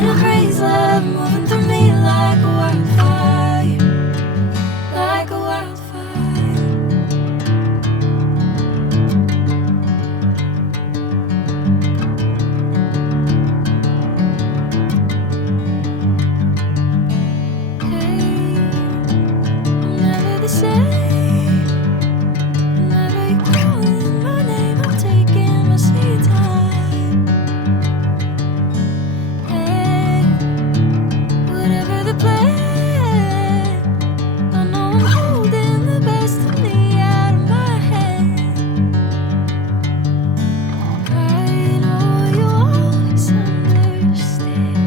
feeling a crazy love moving through me like a wildfire, like a wildfire. Hey, I'm never the same. Whenever you're calling my name, I'm taking my sweet time. Hey, whatever the plan, I know I'm holding the best of me out of my hand. I know you always understand.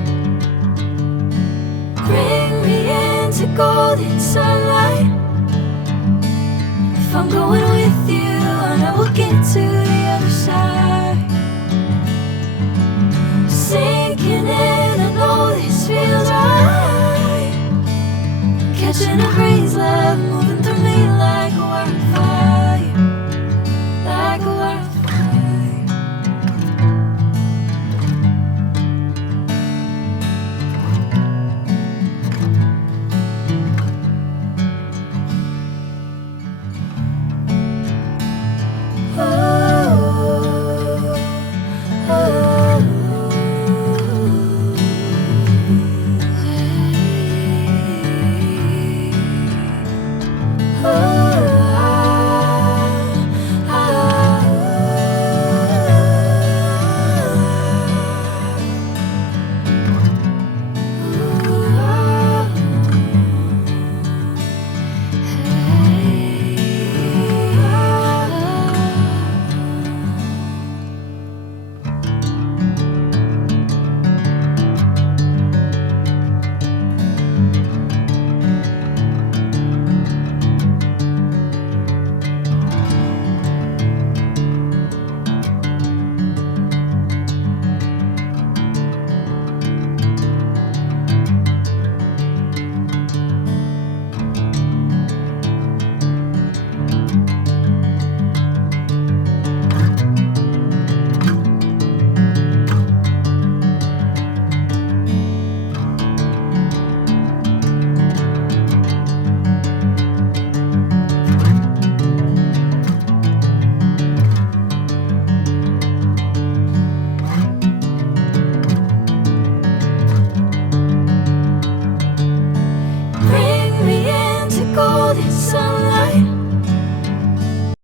Bring me into golden sunlight. If I'm going with you, I know we'll get to the other side. Sing